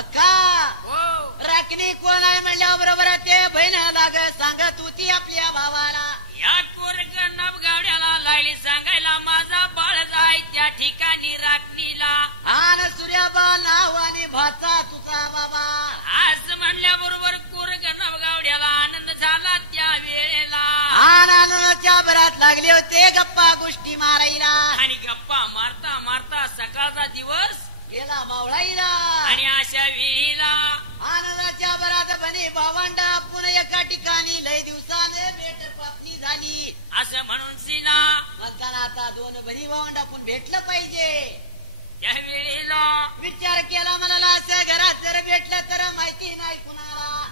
अक्का हो राखणी कोण आहे म्हणल्याबरोबर ते बहीण लाग सांगत होती आपल्या भावाला या कोरकन गावड्याला लागली सांगायला माझा बाळ जाय त्या ठिकाणी राखणीला आन सूर्याबा नाव आणि भाचा तुझा बाबा असं म्हणल्याबरोबर कोरकन गावड्याला आनंद झाला त्या वेळेला आनंदाच्या भरात लागले होते गप्पा गोष्टी मारायला आणि गप्पा मारता मारता सकाळचा दिवस गेला मावळाईला आणि अशा वेळेला आनंदाच्या भरात बने भावंडा पुन्हा एका ठिकाणी लय दिवसाने भेट पापणी झाली असं म्हणून सिना म्हणताना आता दोन बनी भावंडा पण भेटलं पाहिजे त्या वेळेला विचार केला म्हणाला असं घरात जर भेटलं तर माहिती नाही कुणाला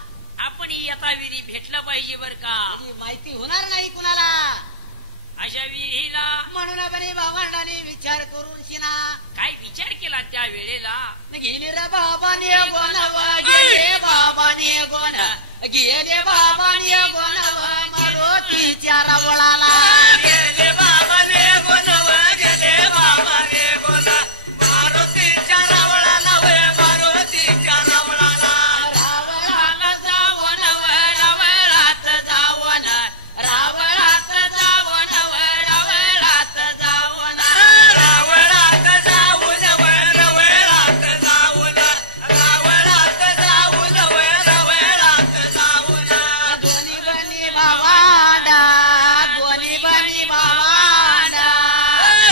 आपण येता वेळी भेटलं पाहिजे बर का त्याची माहिती होणार नाही कुणाला अशा वेळेला म्हणून बनी भावंडाने विचार करून शिना काय विचार केला त्या वेळेला गेले रे बाबाने गोनव गेले बाबाने गोन गेले बाबाने गोनव मारुतीच्या रवळाला गेले बाबाने गोनव गेले बाबाने गोन मारुतीच्या रावळाला वे मारुतीच्या रावळाला रावळात जावण रवळात जावण रावळात जावण रवळात जावण रावळात जाऊन वर वेळात जाऊन रावळात जाऊन वर वेळात जाऊन दोन्ही बनी भावांडा दोन्ही बनी भावांडा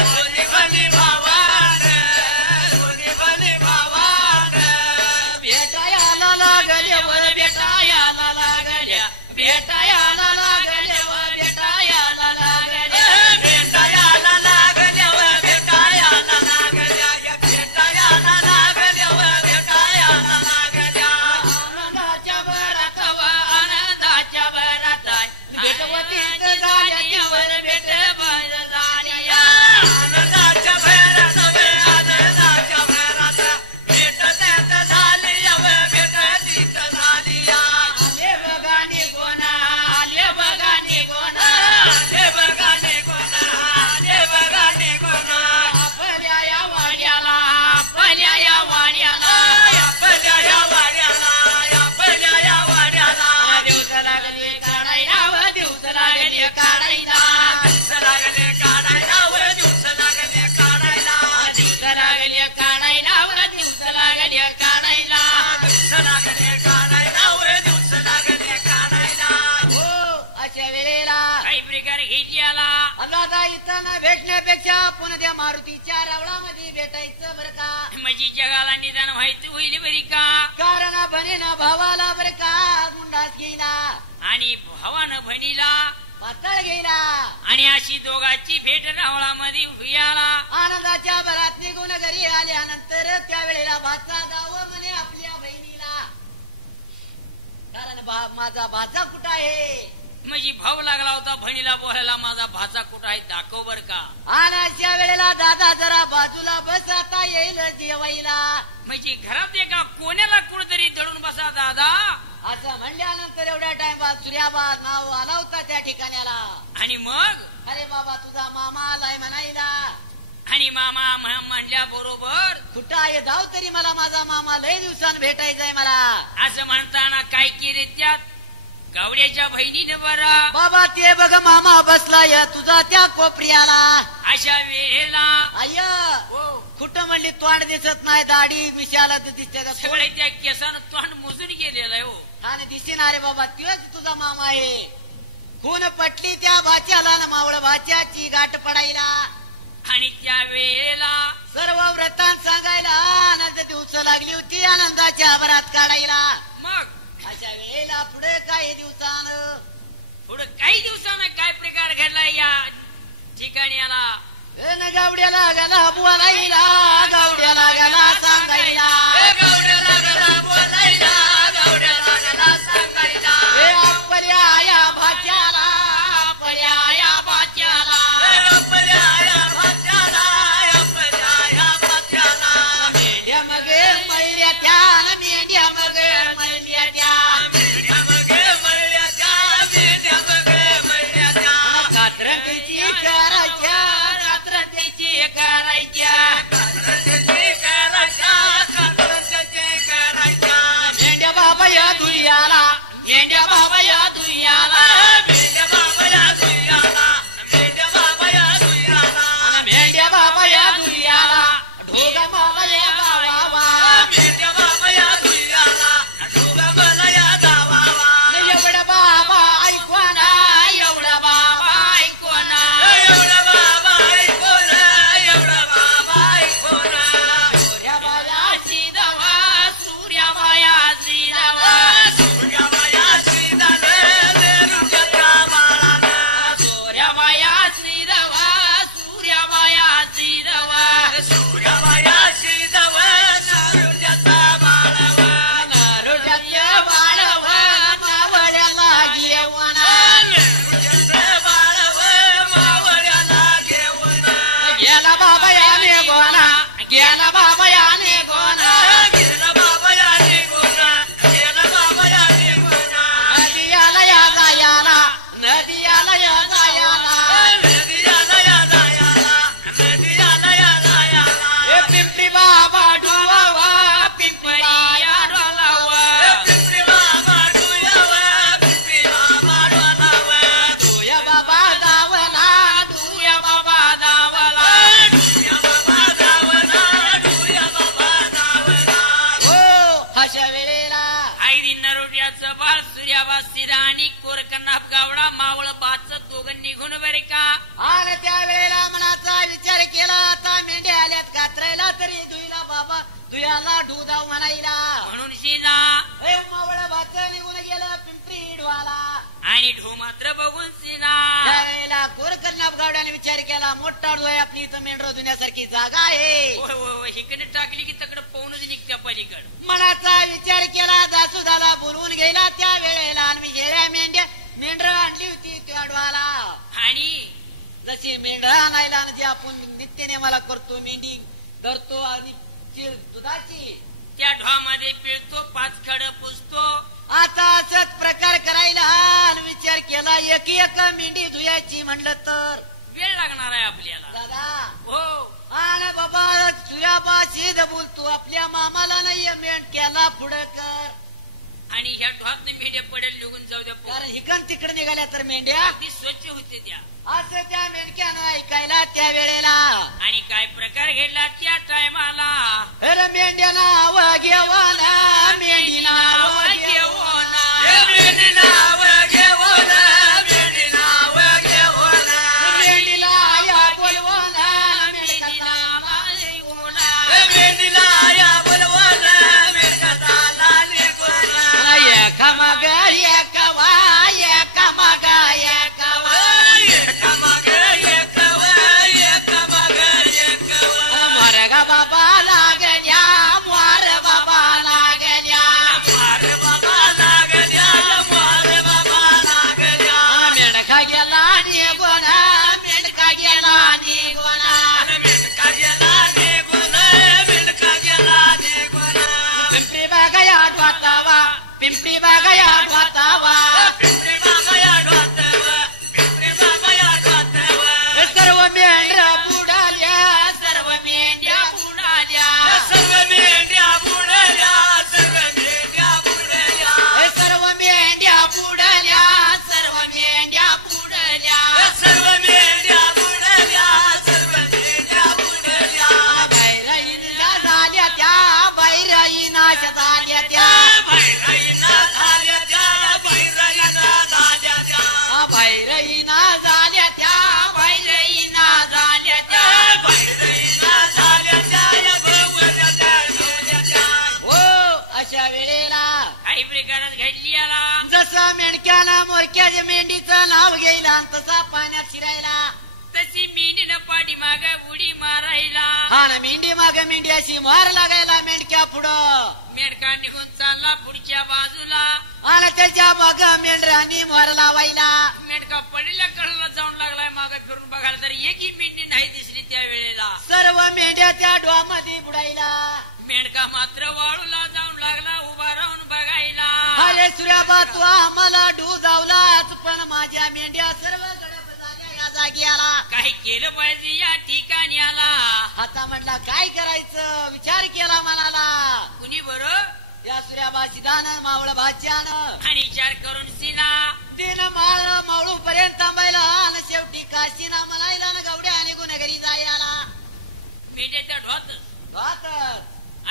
दोन्ही बनी भावांड दोन्ही बनी भावांड भेटायला लागले वर भेटायला लागल्या भेटायला लागले वर भेटायला लागल्या भेटायला लागल्यावर भेटायला लागल्या या भेटायला लागल्यावर भेटायला लागल्या आनंदाच्या भरात व आनंदाच्या भरात भेटवतीच झाल्या वर भेट भर झाल्या आनंदाच्या भैरात वे आनंदाच्या भैरात भेट त्यात झाली व भेट तीत झाली आले बघा निघोना आले बघा निघोना आले बघा निघून आले बघा निघून आपल्या या वाड्याला आपल्या या वाड्याला आपल्या या वाड्याला आपल्या या वाड्याला दिवस लागले काढायला व दिवस लागले काढायला दिवस लागले काढायला व दिवस लागले काढायला दिवस लागले काढायला व दिवस लागले काढायला दिवस लागले काढायला व दिवस लागले काढायला हो अशा वेळेला काही प्रकार घेतल्याला अल्लादा इथं न भेटण्यापेक्षा पुन्हा त्या मारुतीच्या रावळामध्ये भेटायचं बरं का म्हणजे जगाला निदान व्हायचं होईल बरी का कारण बनेन भावाला बरं का मुंडास गेला आणि भावानं बहिणीला पातळ गेला आणि अशी दोघांची भेट रावळामध्ये हुयाला आनंदाच्या भरात निघून घरी आल्यानंतर त्यावेळेला भाचा जावं म्हणे आपल्या बहिणीला कारण माझा भाचा कुठं आहे म्हणजे भाऊ लागला होता बहिणीला बोलायला माझा भाचा कुठं आहे दाखव बर का. आणि अशा वेळेला दादा जरा बाजूला बस आता येईल जेवायला. म्हणजे घरात एका कोण्याला कुठतरी दडून बसा दादा असं म्हणल्यानंतर एवढ्या टाइमपास सूर्याबाद नाव आला होता त्या ठिकाण्याला. आणि मग अरे बाबा तुझा मामा आलाय म्हणायला. आणि मामा म्हणल्या बरोबर कुठं आहे जाऊ तरी मला माझा मामा लय दिवसांनी भेटायचंय मला. असं म्हणताना काय केले त्यात गावड्याच्या बहिणीने बरा बाबा ते बघ मामा बसलाय तुझा त्या कोपऱ्याला. अशा वेळेला आय कुठं म्हणली तोंड दिसत नाही दाढी विषयाला तर दिसते सगळे त्या केसानं तोंड मोजून गेलेलं आहे हो. आणि दिसणार रे बाबा तोच तुझा मामा आहे. खून पटली त्या भाच्याला ना मावळ भाच्याची गाठ पडायला. आणि त्या वेळेला सर्व व्रतांत सांगायला आनंद दिवस लागली होती आनंदाच्या भरात काढायला. मग अशा वेळेला पुढे काही दिवसानं पुढे काही दिवसानं काय प्रकार घडलाय या ठिकाणी आला. गावड्याला गेला बोलायला गावड्याला गेला सांगायला. गावड्याला गेला बोलायला गावड्याला गेला सांगायला. पर्याया भाच्याला पर्याया भाच्याला पर्याया भाच्याला पर्याया भाच्याला. मेंढ्या मगे मैऱ्या त्या मेंढ्या मगे मैऱ्या त्या मेंढ्या मगे मैऱ्या त्या मेंढ्या मगे मैऱ्या त्या. कात्रंतीची करायच्या कात्रंतीची करायच्या कात्रंतीची करायच्या कात्रंतीची करायच्या. मेंढ्या बाबा या धुयाला मेंढ्या बाबा या धुयाला मेंढ्या बाबा या धुयाला मेंढ्या बाबा या धुयाला मेंढ्या बाबा या धुयाला ढोगा बाबा या गावावा. मेंढ्या बाबा या धुयाला ढोगा मला या गावावा. एवढा बाबा ऐकवा ना एवढा बाबा ऐको ना एवढा बाबा ऐको ना एवढा बाबा ऐको ना. सूर्याबाया सीधवा सूर्याबाया सीधवा सूर्याबाया सीधवा मेरुच्या बाळाला. सूर्याबाया सीधवा सूर्याबाया सीधवा सूर्याबाया सीधवा मेरुच्या बाळाला. नारोड्याच्या बाळवा मावळ्याला घेवना. मेरुच्या बाळाला मावळ्याला घेऊन गेला बाबा याने गोना गेला बाबा याने गोना. गेला बाबा या निघून गेला बाबा या निघून. नदियाला या जायाला नदियाला या जायाला. नदियाला या जायाला नदियाला या जायाला. पिंपरी बाबा डुवावा पिंपरी पिंपळीया डोलावा पिंपरी बाबा डोलावा पिंपरी बाबा डोलावा. तुया बाबा दावला डुया बाबा दावला डुया बाबा दावला डुया बाबा दावला. हो अशा वेळेला आईरी नरोड्याचं बाळ सूर्याबा सिरा आणि कोरकन्नाप गावडा मावळ बाच दोघं निघून बरे का. आणि त्या वेळेला मनाचा विचार केला आता मेंढ्या आल्यात कात्रायला तरी दुईला बाबा दुयाला ढुदाव म्हणायला. म्हणून शिजा मावळ भात निघून गेलं पिंपरी डवाला. आणि ढो मात्र बघून शिजा त्यावेळेला कोरकन्नाप गावड्याने विचार केला मोठा डोळे आपली इथं मेंढर धुण्यासारखी जागा आहे. होय होय होय हिकडे टाकली की तकडे पाहूनच निघत्या पलीकड. मनाचा विचार केला जासुदाला बोलवून गेला त्या वेळेला आणि हेऱ्या मेंढर आणली होती त्या डवाला. आणि जशी मेंढर आणायला आणि जे आपण नित्यने मला करतो मेंढी करतो आणि दुधाची त्या ढोमध्ये पिळतो 5 खड पुसतो. आता असंच प्रकार करायला आणि विचार केला एक एक मेंढी धुयाची म्हणलं तर वेळ लागणार आहे आपल्याला. दादा हो आणि बाबा तुझ्यापाशी बोलतो आपल्या मामाला नाही मेंढ केला पुढे कर. आणि ह्या ढोत मेंढ्या पडेल निघून जाऊ द्या कारण हिकन तिकडे निघाल्या तर मेंढ्या अगदी स्वच्छ होते त्या. असं त्या मेंढक्यानं ऐकायला त्या वेळेला. आणि काय प्रकार घडला त्या टायमाला. अरे मेंढ्या नाव घेवाना मेंढी नाव घेवाना. मेंढी नाव घेऊन मेंढी नाव घेऊन मेंढीला या बोलवाना मेंढी नाव घेऊन मेंढीला या बोलवून मेंढ्याला निघून. एका मग एकवा एका मग एकवा मग एक मग एक मरगा बाबा लागल्या मार पिंपरी बागा या ढोतावा पिंपरी बाबा या ढोतवा पिंपरी बाबा या ढोतवा सर्व मेंढ्या बुडाल्या सर्व मेंढ्या बुडाल्या सर्व मेंढ्या बुडल्या सर्व मेंढ्या बुडल्या सर्व मेंढ्या बुडाल्या सर्व मेंढ्या बुडाल्या सर्व मेंढ्या बुडल्या सर्व मेंढ्या बुडल्या बैराईला झाल्या त्या बैराईनाच्या झाल्या त्या बैराईना झाल्या त्या बैराईना झाल्या त्या बैराईना झाल्या त्या बैराईना झाल्या त्या बैराईना झाल्या त्या या भवऱ्या झाल्या त्या हो अशा वेळेला काही प्रकारात घडली याला जसा मेंढक्यानं मोरक्याच्या मेंढीचं नाव घेईला तसा पाण्यात शिरायला तशी मेंढीनं पाठीमाग उडी मारायला हा ना मेंढी माग मेंढी अशी मार लागायला मेंढक्या पुढं मेंढका निघून चालला पुढच्या बाजूला आणि त्याच्या माग मेंढरांनी मार लावायला मेंढका पडलेल्या कडेला जाऊन लागलाय मागे फिरून बघायला तर एकही मेंढी नाही दिसली त्या वेळेला सर्व मेंढ्या त्या डोहामध्ये बुडायला मेंढका मात्र वाळूला जाऊन लागला उभा राहून बघायला अरे सूर्याबा तू आम्हाला डू जावलाच पण माझ्या मेंढ्या सर्व गडप झाल्या या जागी आला काही केलं पाहिजे या ठिकाणी आला आता म्हटला काय करायचं विचार केला मनाला कुणी बरं या सूर्याबा सिदानं मावळ भाच्यानं आणि विचार करून सिना दिन माळ मावळू पर्यंत थांबायला आणि शेवटी काशीना मलायला न गवड्या निघून घरी जायला मेंढ्याच्या ढोत भातच.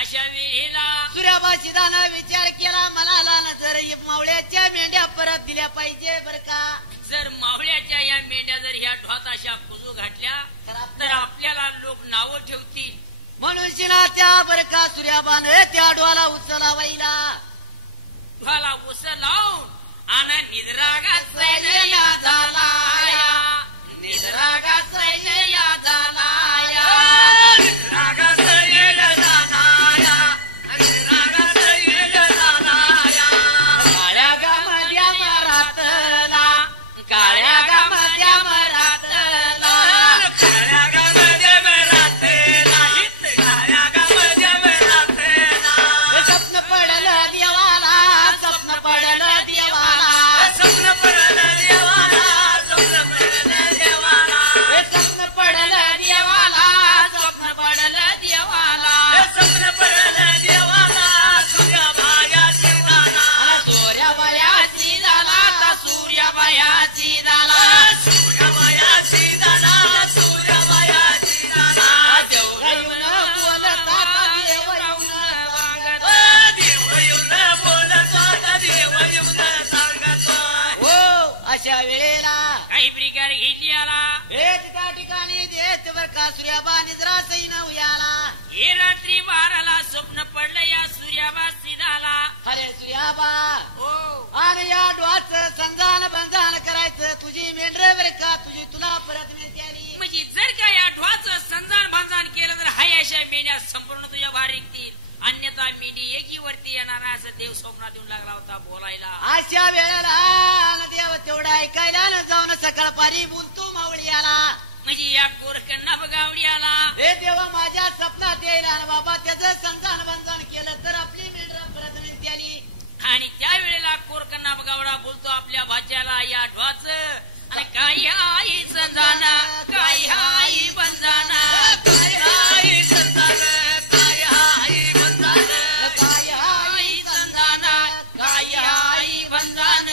अशा वेळेला सूर्याबा सिदानं विचार केला मनाला न जर मावळ्याच्या मेंढ्या परत दिल्या पाहिजे बर का जर मावळ्याच्या या मेंढ्या जर ह्या ढोत अशा कुजू घातल्या तर आपल्याला लोक नावं ठेवतील म्हणून शिना त्या बर का सूर्याबानं त्या डोहाला उचलावायला ढोला उस लावून आणि निद्रागा सैन्या झालाया निद्रागा सैन्या झालाया निद्रागा सैन्य झालाया निद्रागा सैन्य झालाया काळ्या गामध्या मरातला काळ्या गामध्या मरातला काळ्या गामध्ये मराठेला काळ्या गामध्ये मराठेला स्वप्न पडलं देवाला स्वप्न पडलं देवाला स्वप्न पडलं देवाला स्वप्न पडलं देवाला स्वप्न पडलं देवाला स्वप्न पडलं देवाला स्वप्न पडलं देवाला सूर्याबाया शिवाला सूर्याबायाची झाला आता सूर्याबायाची झाला सूर्याबाया शिवाला सूर्याबाया शिवाला देव येऊन बोलता देव येऊन सांगत. देव येऊन बोलतो देव येऊन सांगतो हो अशा वेळेला काही प्रकार घेतली आला एक त्या ठिकाणी देत बर का सूर्याबा निद्रा सैन उयाला हे रात्री 12ला स्वप्न पडलं या सूर्याबा सिधाला अरे सूर्याबा हो आणि या डोहाचं संधान बंधन करायचं तुझी मेंढर बर का तुझी तुला परत मिळते आली म्हणजे जर का या ढोचं संधान भांजन केलं तर हाय अशा मेंढ्या संपूर्ण तुझ्या बाहेर निघतील अन्यथा मेंढी एकी वरती येणार आहे असं देव स्वप्नात येऊन लागला होता बोलायला अशा वेळेला आणि देव तेवढा ऐकायला न जाऊन सकाळपारी बोलतो मावळी आला म्हणजे या कोरकन्ना बगावडी आला हे देवा माझ्या स्वप्नात येईल आणि बाबा त्याचं संधान बंधन केलं तर आपली मेंढर परत मिळते आली आणि त्या वेळेला कोरकन्ना बगावडा बोलतो आपल्या भाच्याला या ढोचं आणि काय आई संधान काय आई बंधन काय आई संधान काय आई बंधन काय आई संधान काय आई बंधन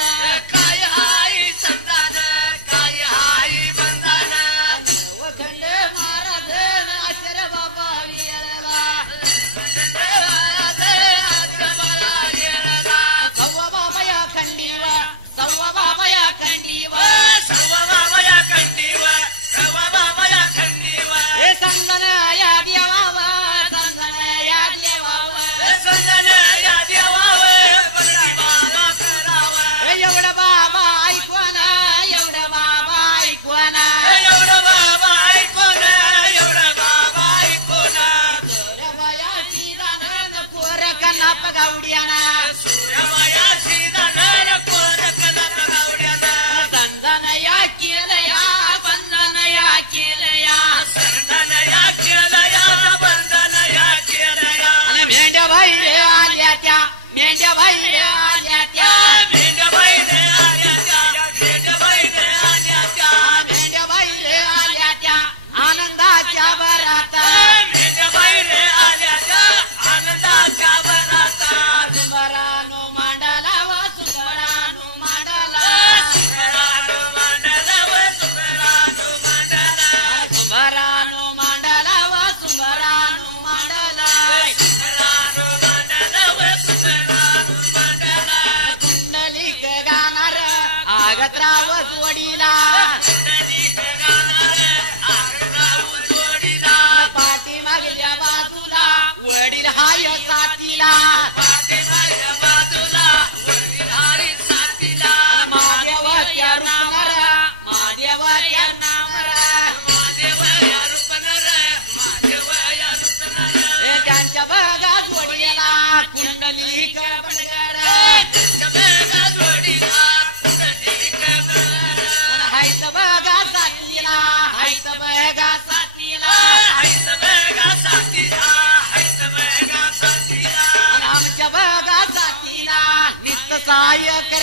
काय आई संधान काय आई बंधन वखंड महाराज आश्चर्य बाबा विरला सव्वा बाबा या खंडीवा सव्वा बाबा या खंडीवा हे संगन या देवावा संगन या देवावा हे एवढं बाबा ऐकवाना एवढं बाबा ऐकवाना सूर्यबायाची दानन कोरकन्ना पगावड्याना संधान या केलं या बंधन या केलं या आणि मेंढ्या भाई आल्या त्या मेंढ्या भाई आल्या आगत्राव जोडीला पाठीमागल्या बाजूला वडील हाय साथीला महादेवाच्या रूपनर महादेवाच्या नामर त्यांच्या बघा जोडीला कुंडलिक बडगड हायत बघा साथीला हायत बघा साथीला आमच्या बघा साथीला नित्य सहाय्यक